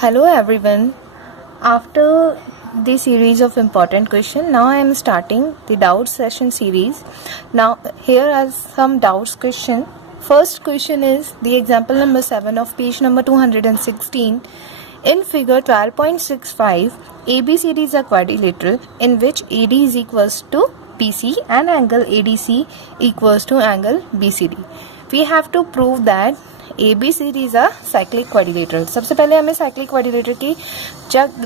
Hello everyone. After the series of important questions, now I am starting the doubt session series. Now here are some doubts question. First question is the example number 7 of page number 216. In figure 12.65, ABCD is a quadrilateral in which AD is equals to BC and angle ADC equals to angle BCD. We have to prove that ABCD is a cyclic quadrilateral. सबसे पहले हमें cyclic quadrilateral की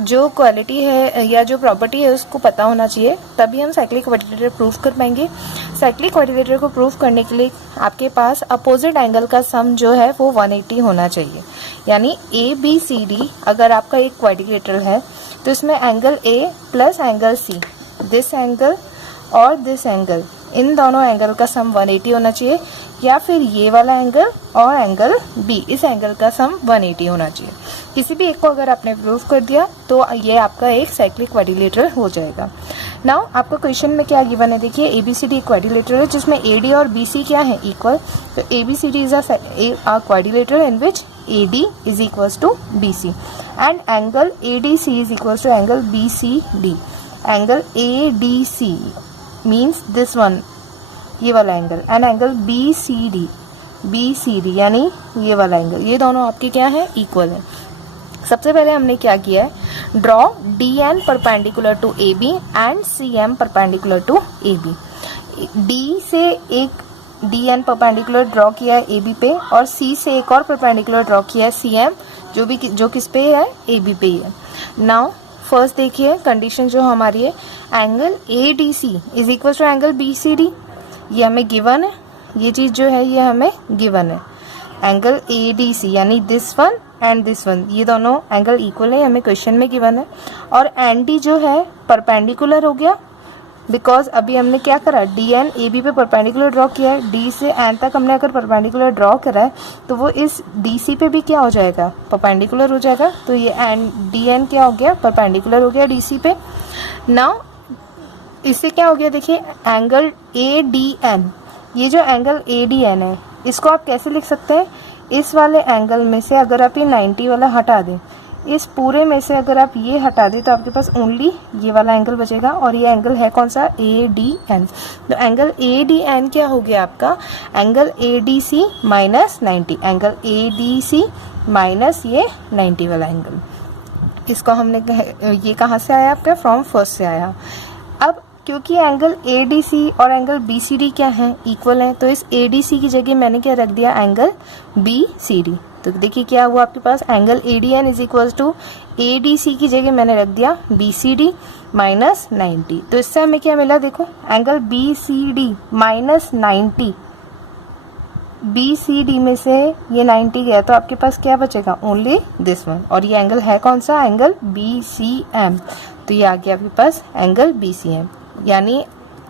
जो quality है या जो property है उसको पता होना चाहिए, तभी हम साइक्लिक क्वाड्रिलेटर प्रूव कर पाएंगे. साइक्लिक क्वाड्रिलेटर को प्रूव करने के लिए आपके पास अपोजिट एंगल का सम जो है वो 180 होना चाहिए. यानी ABCD अगर आपका एक क्वाड्रिलेटरल है तो इसमें angle A plus angle C, this angle और दिस एंगल, इन दोनों एंगल का सम 180 होना चाहिए, या फिर ये वाला एंगल और एंगल B, इस एंगल का सम 180 होना चाहिए. किसी भी एक को अगर आपने प्रूव कर दिया तो ये आपका एक साइक्लिक क्वाड्रिलेटरल हो जाएगा. नाउ आपका क्वेश्चन में क्या गिवन है, देखिए ABCD एक क्वाड्रिलेटरल है जिसमें AD और BC क्या है, इक्वल. तो ABCD is a quadrilateral in which AD is equals to BC and angle ADC is equals to angle BCD. Angle ADC means this one, ये वाला एंगल, एंड एंगल BCD यानी ये वाला angle, ये दोनों आपके क्या है, इक्वल है. सबसे पहले हमने क्या किया है, draw DN perpendicular to AB and CM perpendicular to AB. D से एक DN परपेंडिकुलर ड्रॉ किया है AB पे और C से एक और परपेंडिकुलर ड्रॉ किया है CM, जो किस पे है, AB पे ही है. नाउ फर्स्ट देखिए कंडीशन जो हमारी है, angle ADC is equal to angle BCD, ये हमें गिवन है, ये चीज़ जो है ये हमें गिवन है. एंगल ADC यानी this one and this one, ये दोनों एंगल इक्वल है, हमें क्वेश्चन में गिवन है. और ND जो है परपेंडिकुलर हो गया, बिकॉज अभी हमने क्या करा, DN AB पे परपेंडिकुलर ड्रॉ किया है. D से N तक हमने अगर परपेंडिकुलर ड्रॉ करा है तो वो इस DC पे भी क्या हो जाएगा, परपेंडिकुलर हो जाएगा. तो ये DN क्या हो गया, परपेंडिकुलर हो गया DC पे. नाउ इससे क्या हो गया, देखिए एंगल ADN, ये जो एंगल ADN है इसको आप कैसे लिख सकते हैं, इस वाले एंगल में से अगर आप ये 90 वाला हटा दें, इस पूरे में से अगर आप ये हटा दें तो आपके पास ओनली ये वाला एंगल बचेगा, और ये एंगल है कौन सा, ADN. तो एंगल ADN क्या हो गया आपका, angle ADC minus 90, angle ADC minus ये 90 वाला एंगल. इसको हमने ये कहाँ से आया आपका, फ्रॉम फर्स्ट से आया. अब क्योंकि एंगल ADC और एंगल BCD क्या है, इक्वल है, तो इस ADC की जगह मैंने क्या रख दिया, एंगल BCD. तो देखिए क्या हुआ आपके पास, angle ADN is equal to ADC की जगह मैंने रख दिया BCD माइनस 90. तो इससे हमें क्या मिला, देखो एंगल BCD माइनस 90, BCD में से ये 90 गया तो आपके पास क्या बचेगा, ओनली दिस वन, और ये एंगल है कौन सा, एंगल BCM. तो ये आ गया आपके पास एंगल BCM, यानी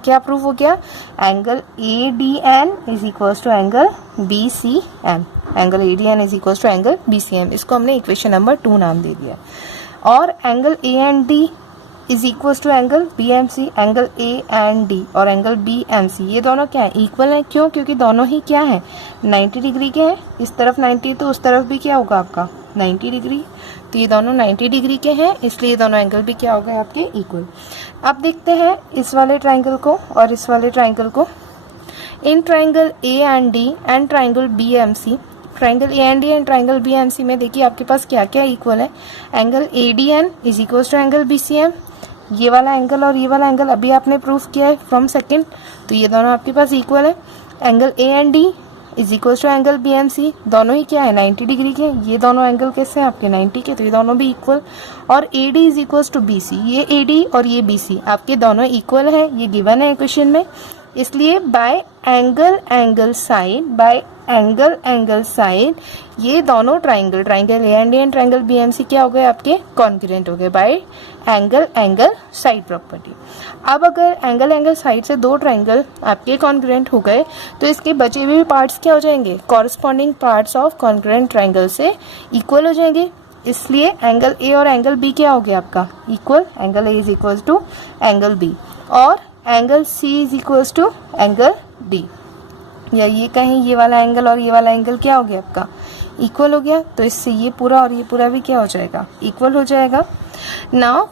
क्या प्रूव हो गया, angle ADN is equal to angle BCM, angle ADN is equal to angle BCM. इसको हमने इक्वेशन नंबर 2 नाम दे दिया. और angle AND is equal to angle BMC, angle AND और एंगल BMC ये दोनों क्या है, इक्वल है. क्यों, क्योंकि दोनों ही क्या है, 90 डिग्री के हैं. इस तरफ 90 तो उस तरफ भी क्या होगा आपका 90 डिग्री. तो ये दोनों 90 डिग्री के हैं, इसलिए दोनों एंगल भी क्या हो गए आपके, इक्वल. अब देखते हैं इस वाले ट्राइंगल को और इस वाले ट्राइंगल को. In triangle AND and triangle BMC, triangle AND and triangle BMC में देखिए आपके पास क्या क्या इक्वल है, angle ADN is equal to angle BCM, ये वाला एंगल और ये वाला एंगल अभी आपने प्रूफ किया है फ्रॉम सेकंड, तो ये दोनों आपके पास इक्वल है. Angle AND is equal to angle BMC, दोनों ही क्या है 90 डिग्री के, ये दोनों एंगल कैसे हैं आपके 90 के, तो ये दोनों भी इक्वल. और AD is equal to BC, ये AD और ये BC आपके दोनों इक्वल है, ये गिवन है क्वेश्चन में. इसलिए बाय एंगल एंगल साइड ये दोनों triangle AND and triangle BMC क्या हो गए आपके, कॉन्ग्रुएंट हो गए बाय एंगल साइड प्रॉपर्टी. अब अगर एंगल साइड से दो ट्राइंगल आपके कॉन्ग्रुएंट हो गए तो इसके बचे हुए पार्ट्स क्या हो जाएंगे, corresponding parts of congruent triangle से इक्वल हो जाएंगे. इसलिए एंगल A और एंगल B क्या हो गया आपका, equal. Angle A is equal to angle B और angle C is equal to angle D, या ये कहीं ये वाला एंगल और ये वाला एंगल क्या हो गया आपका, इक्वल हो गया, तो इससे ये पूरा और ये पूरा भी क्या हो जाएगा, इक्वल हो जाएगा। नाउ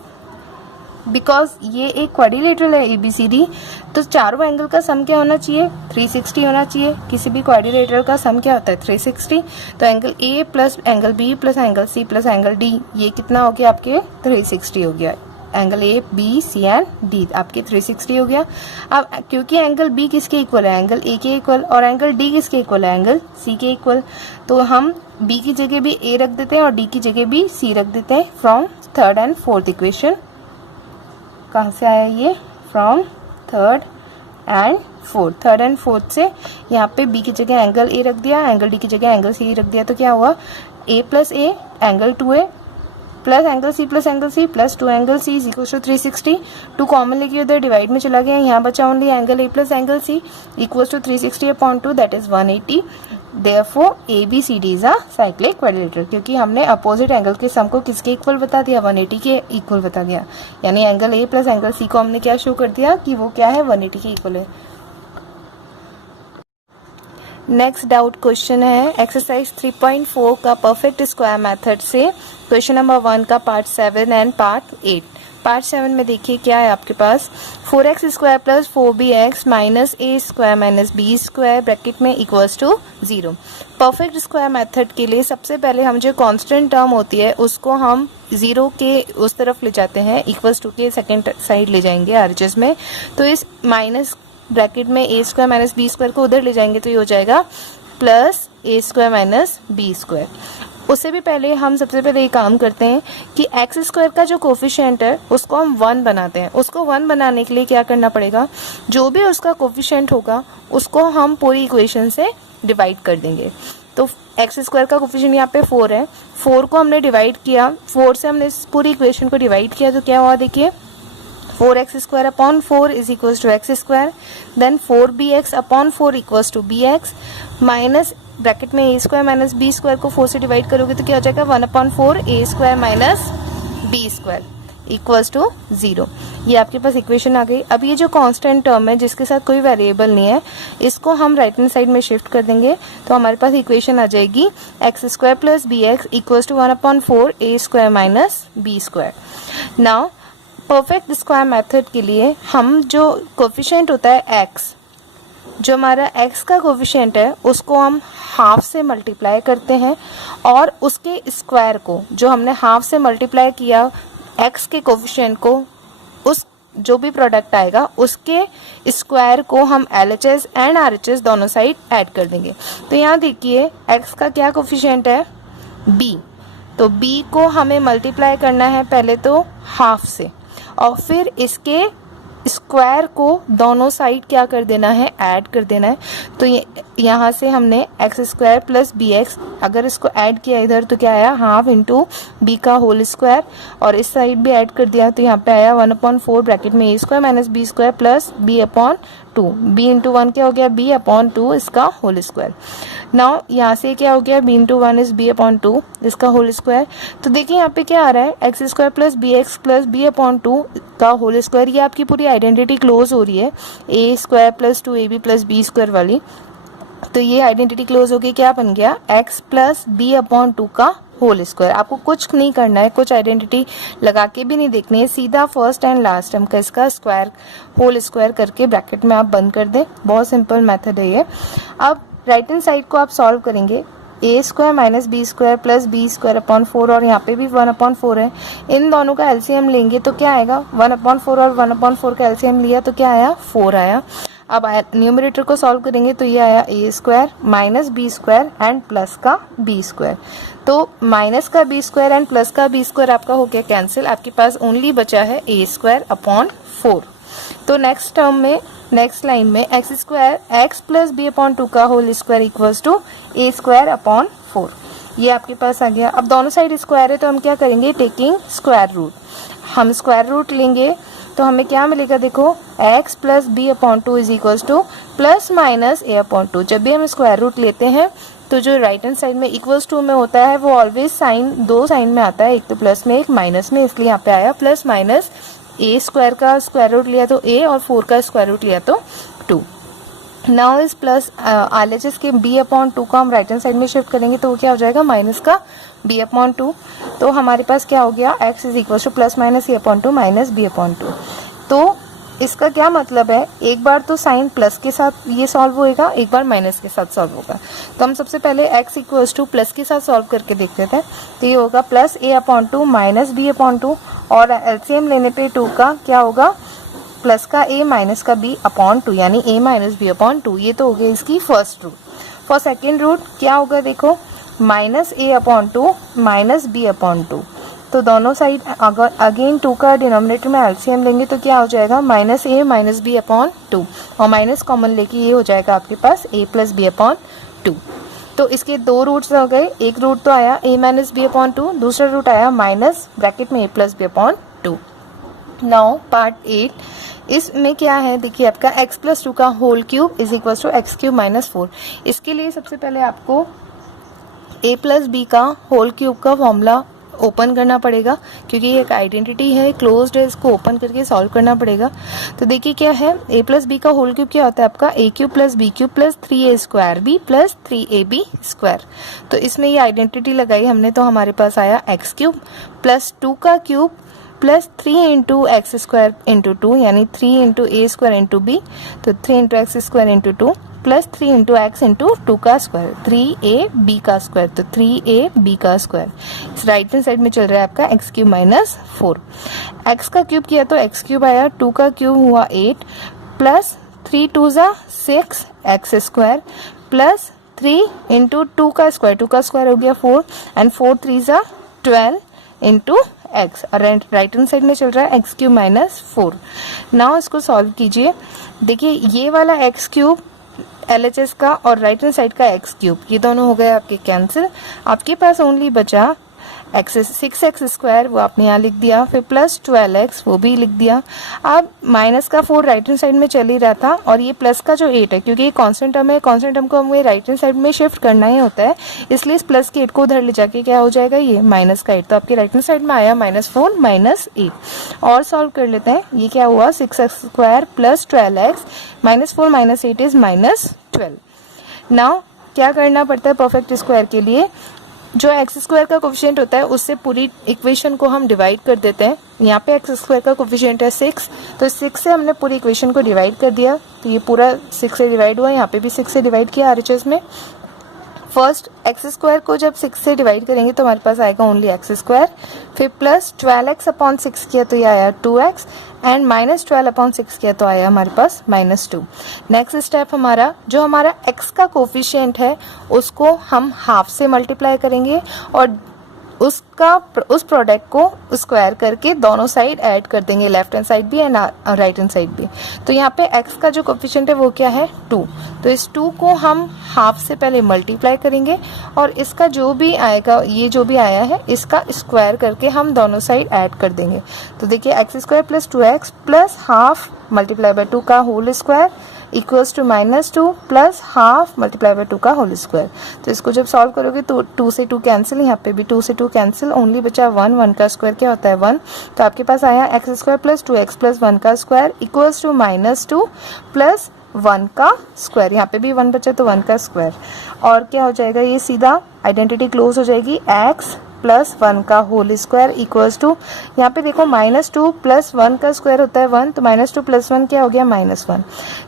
बिकॉज ये एक क्वाड्रिलेटरल है ABCD, तो चारों एंगल का सम क्या होना चाहिए, 360 होना चाहिए। किसी भी क्वाड्रिलेटरल का सम क्या होता है, 360। तो angle A plus angle B plus angle C plus angle D, ये कितना हो गया आपके 360 हो गया। Angle A B C and D आपके 360 हो गया। अब क्योंकि एंगल B किसके इक्वल है, एंगल A के इक्वल, और एंगल D किसके इक्वल है, एंगल C के इक्वल, तो हम B की जगह भी A रख देते हैं और D की जगह भी C रख देते हैं। From third and fourth equation, कहाँ से आया ये, from third and fourth. Third and fourth से यहाँ पे B की जगह एंगल A रख दिया, एंगल D की जगह एंगल C रख दिया, तो क्या हुआ, A plus A angle 2A plus angle C plus 2 angle C is equal to 360। 2 common लेके उधर डिवाइड में चला गया, यहाँ बचा only angle A plus angle C equal to 360/2 that is 180। Therefore ABCD is a cyclic quadrilateral, क्योंकि हमने opposite angle के सम को किसके इक्वल बता दिया, 180 के इक्वल बता दिया। यानी angle A plus angle C को हमने क्या शो कर दिया कि वो क्या है, 180 के इक्वल है। नेक्स्ट डाउट क्वेश्चन है एक्सरसाइज 3.4 का परफेक्ट स्क्वायर मेथड से क्वेश्चन नंबर 1 का पार्ट 7 एंड पार्ट 8। पार्ट 7 में देखिए क्या है आपके पास, 4x square plus 4bx minus a square minus b square bracket में equals to 0। Perfect square method के लिए सबसे पहले हम जो कांस्टेंट टर्म होती है उसको हम 0 के उस तरफ ले जाते हैं, इक्वल्स टू के सेकेंड साइड ले जाएंगे आरएचएस में। तो इस माइनस ब्रैकेट में a square minus b square को उधर ले जाएंगे तो ये हो जाएगा plus a square minus b square. उससे भी पहले हम सबसे पहले ये काम करते हैं कि एक्स स्क्वायर का जो कोफिशिएंट है उसको हम 1 बनाते हैं। उसको 1 बनाने के लिए क्या करना पड़ेगा, जो भी उसका कोफिशिएंट होगा उसको हम पूरी इक्वेशन से डिवाइड कर देंगे। तो एक्स स्क्वायर का कोफिशिएंट यहाँ पे 4 है, 4 को हमने डिवाइड किया, 4 से हमने इस पूरी इक्वेशन को डिवाइड किया तो क्या हुआ देखिए, 4x square upon 4 is equals to x square, then 4bx upon 4 equals to bx minus bracket में a square minus b square को 4 से डिवाइड करोगे तो क्या हो जाएगा, 1/4 a square minus b square equals to 0। ये आपके पास इक्वेशन आ गई। अब ये जो कांस्टेंट टर्म है जिसके साथ कोई वेरिएबल नहीं है, इसको हम राइट हैंड साइड में शिफ्ट कर देंगे तो हमारे पास इक्वेशन आ जाएगी x square plus bx equals to 1/4 a square minus b square. Now perfect square method के लिए हम जो कोफिशिएंट होता है x, जो हमारा x का कोफिशिएंट है उसको हम हाफ से मल्टीप्लाई करते हैं और उसके स्क्वायर को, जो हमने हाफ से मल्टीप्लाई किया x के कोफिशिएंट को, उस जो भी प्रोडक्ट आएगा उसके स्क्वायर को हम LHS एंड RHS दोनों साइड ऐड कर देंगे। तो यहाँ देखिए x का क्या कोफिशिएंट है, b, तो b को हमें मल्टीप्लाई करना है पहले तो हाफ से और फिर इसके स्क्वायर को दोनों साइड क्या कर देना है, ऐड कर देना है। तो ये यहाँ से हमने x square plus b x, अगर इसको ऐड किया इधर तो क्या आया, हाफ इंटू बी का होल स्क्वायर, और इस साइड भी ऐड कर दिया तो यहाँ पे आया 1/4 ब्रैकेट में a square minus b square plus b/2, b into 1 क्या हो गया, b/2 इसका होल स्क्वायर। नाउ यहाँ से क्या हो गया, b इंटू 1 इज b/2 इसका होल स्क्वायर। तो देखिए यहाँ पे क्या आ रहा है, x square plus b x plus b/2 का होल स्क्वायर। ये आपकी पूरी आइडेंटिटी क्लोज हो रही है, a square plus 2ab plus b square वाली। तो ये आइडेंटिटी क्लोज हो गई, क्या बन गया, x प्लस b/2 का होल स्क्वायर। आपको कुछ नहीं करना है, कुछ आइडेंटिटी लगा के भी नहीं देखनी है, सीधा फर्स्ट एंड लास्ट टर्म का इसका स्क्वायर होल स्क्वायर करके ब्रैकेट में आप बंद कर दें। बहुत सिंपल मेथड है ये। अब राइट हैंड साइड को आप सॉल्व करेंगे, a square minus b square plus b square upon 4, और यहाँ पे भी 1/4 है। इन दोनों का एलसीएम लेंगे तो क्या आएगा, 1/4 और 1/4 का एलसीएम लिया तो क्या आया, 4 आया। अब न्यूमरेटर को सॉल्व करेंगे तो ये आया a square minus b square and plus का बी स्क्वायर। तो माइनस का बी स्क्वायर एंड प्लस का बी स्क्वायर आपका हो गया कैंसिल, आपके पास ओनली बचा है ए स्क्वायर अपॉन 4। तो नेक्स्ट टर्म में, नेक्स्ट लाइन में x square x plus b/2 का whole square equals to a square upon 4, ये आपके पास आ गया। अब दोनों साइड स्क्वायर है तो हम क्या करेंगे, टेकिंग स्क्वायर रूट, हम स्क्वायर रूट लेंगे तो हमें क्या मिलेगा, देखो x plus b/2 is equals two plus minus a/2। जब भी हम स्क्वायर रूट लेते हैं तो जो राइट हैंड साइड में इक्वल्स टू में होता है वो ऑलवेज साइन दो साइन में आता है, एक तो प्लस में एक माइनस में, इसलिए यहाँ पे आया प्लस माइनस। ए स्क्वायर का स्क्वायर रूट लिया तो a और 4 का स्क्वायर रूट लिया तो 2। नाउ इस प्लस RHS के b/2 को हम राइट हैंड साइड में शिफ्ट करेंगे तो वो क्या हो जाएगा माइनस का b/2। तो हमारे पास क्या हो गया x is equal two plus minus a/2 minus b/2। तो इसका क्या मतलब है, एक बार तो साइन प्लस के साथ ये सॉल्व होएगा, एक बार माइनस के साथ सॉल्व होगा। तो हम सबसे पहले x इक्वल टू प्लस के साथ सॉल्व करके देख लेते हैं। तो ये होगा प्लस a/2 माइनस b/2 और एलसीएम लेने पे 2 का क्या होगा प्लस का a माइनस का b/2 यानी a माइनस b/2। ये तो हो गया इसकी first root. For second root क्या होगा देखो माइनस a/2 माइनस b/2। तो दोनों साइड अगर अगेन 2 का डिनोमिनेटर में एलसीएम लेंगे तो क्या हो जाएगा माइनस a माइनस b/2 और माइनस कॉमन लेके ये हो जाएगा आपके पास a प्लस b/2। तो इसके दो रूट्स हो गए, एक रूट तो आया a माइनस b/2, दूसरा रूट आया माइनस ब्रैकेट में a plus b/2। Now part 8 इसमें क्या है देखिए आपका x प्लस 2 का whole cube is equal to x cube minus 4। इसके लिए सबसे पहले आपको a प्लस बी का होल क्यूब का फॉर्मूला ओपन करना पड़ेगा क्योंकि ये एक आइडेंटिटी है, क्लोज्ड है, इसको ओपन करके सॉल्व करना पड़ेगा। तो देखिए क्या है a प्लस बी का होल क्यूब क्या होता है आपका a cube plus b cube plus 3a square b plus 3ab square. तो इसमें ये आइडेंटिटी लगाई हमने तो हमारे पास आया एक्स क्यूब प्लस 2 का cube plus 3 into x square into 2 यानी 3 इंटू ए स्क्वायर इंटू बी, तो 3 into x square into 2 plus 3 into x into 2 का स्क्वायर 3ab का स्क्वायर, तो 3ab का स्क्वायर। इस राइट हैंड साइड में चल रहा है आपका एक्स क्यूब माइनस 4। एक्स का क्यूब किया तो एक्स क्यूब आया, 2 का क्यूब हुआ 8 प्लस 3 2 ज़ा 6 एक्स स्क्वायर प्लस 3 इंटू 2 का स्क्वायर हो गया 4 एंड 4 3 ज़ा 12 into x. Right hand side में चल रहा है एक्स क्यूब माइनस 4। नाउ इसको सॉल्व कीजिए। देखिए ये वाला एक्स क्यूब LHS का और राइट हैंड साइड का एक्स क्यूब ये दोनों हो गए आपके कैंसिल। आपके पास ओनली बचा एक्स 6x स्क्वायर, वो आपने यहाँ लिख दिया, फिर प्लस 12x वो भी लिख दिया। अब माइनस का 4 राइट हैंड साइड में चल ही रहा था और ये प्लस का जो 8 है क्योंकि ये कांस्टेंट टर्म है, कांस्टेंट टर्म को हमें राइट हैंड साइड में शिफ्ट करना ही होता है, इसलिए इस प्लस के 8 को उधर ले जाके क्या हो जाएगा ये माइनस का 8। तो आपके राइट हैंड साइड में आया -4 -8। और सॉल्व कर लेते हैं। ये क्या हुआ 6x square plus 12x -4 -8 is -12। Now क्या करना पड़ता है परफेक्ट स्क्वायर के लिए, जो एक्स स्क्वायर का कोफिशिएंट होता है उससे पूरी इक्वेशन को हम डिवाइड कर देते हैं। यहाँ पे एक्स स्क्वायर का कोफिशिएंट है 6, तो 6 से हमने पूरी इक्वेशन को डिवाइड कर दिया, तो ये पूरा 6 से डिवाइड हुआ, यहाँ पे भी 6 से डिवाइड किया RHS में। फर्स्ट एक्स स्क्वायर को जब 6 से डिवाइड करेंगे तो हमारे पास आएगा ओनली एक्स स्क्वायर, फिर प्लस 12x/6 किया तो ये आया 2x एंड -12/6 किया तो आया हमारे पास -2। नेक्स्ट स्टेप हमारा जो हमारा x का कोफिशिएंट है उसको हम हाफ से मल्टीप्लाई करेंगे और उस प्रोडक्ट को स्क्वायर करके दोनों साइड ऐड कर देंगे, लेफ्ट हैंड साइड भी एंड राइट हैंड साइड भी। तो यहाँ पे x का जो कोफिशिएंट है वो क्या है 2, तो इस 2 को हम हाफ से पहले मल्टीप्लाई करेंगे और इसका जो भी आएगा ये जो भी आया है इसका स्क्वायर करके हम दोनों साइड ऐड कर देंगे। तो देखिए x square plus 2x plus half multiply by 2 का whole square equals to -2 plus half multiply by 2 का होल स्क्वायर। तो इसको जब सॉल्व करोगे तो 2 से 2 कैंसिल, यहाँ पे भी 2 से 2 कैंसिल, ओनली बचा 1, 1 का स्क्वायर क्या होता है 1। तो आपके पास आया x square plus 2x plus 1 का स्क्वायर इक्वल्स टू -2 प्लस 1 का स्क्वायर, यहाँ पे भी 1 बचा तो 1 का स्क्वायर। और क्या हो जाएगा ये सीधा आइडेंटिटी क्लोज हो जाएगी, x प्लस 1 का होल स्क्वायर इक्वल्स टू, यहाँ पे देखो -2 प्लस 1 का स्क्वायर होता है 1, तो -2 प्लस 1 क्या हो गया -1।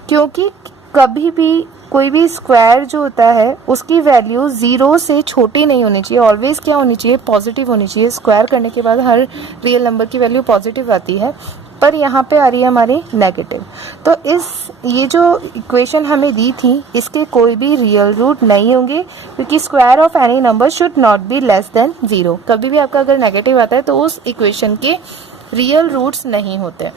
क्योंकि कभी भी कोई भी स्क्वायर जो होता है उसकी वैल्यू 0 से छोटी नहीं होनी चाहिए, ऑलवेज क्या होनी चाहिए पॉजिटिव होनी चाहिए। स्क्वायर करने के बाद हर रियल नंबर की वैल्यू पॉजिटिव आती है, पर यहाँ पे आ रही है हमारी नेगेटिव। तो ये जो इक्वेशन हमें दी थी इसके कोई भी रियल रूट नहीं होंगे क्योंकि square of any number should not be less than 0। कभी भी आपका अगर नेगेटिव आता है तो उस इक्वेशन के रियल रूट्स नहीं होते।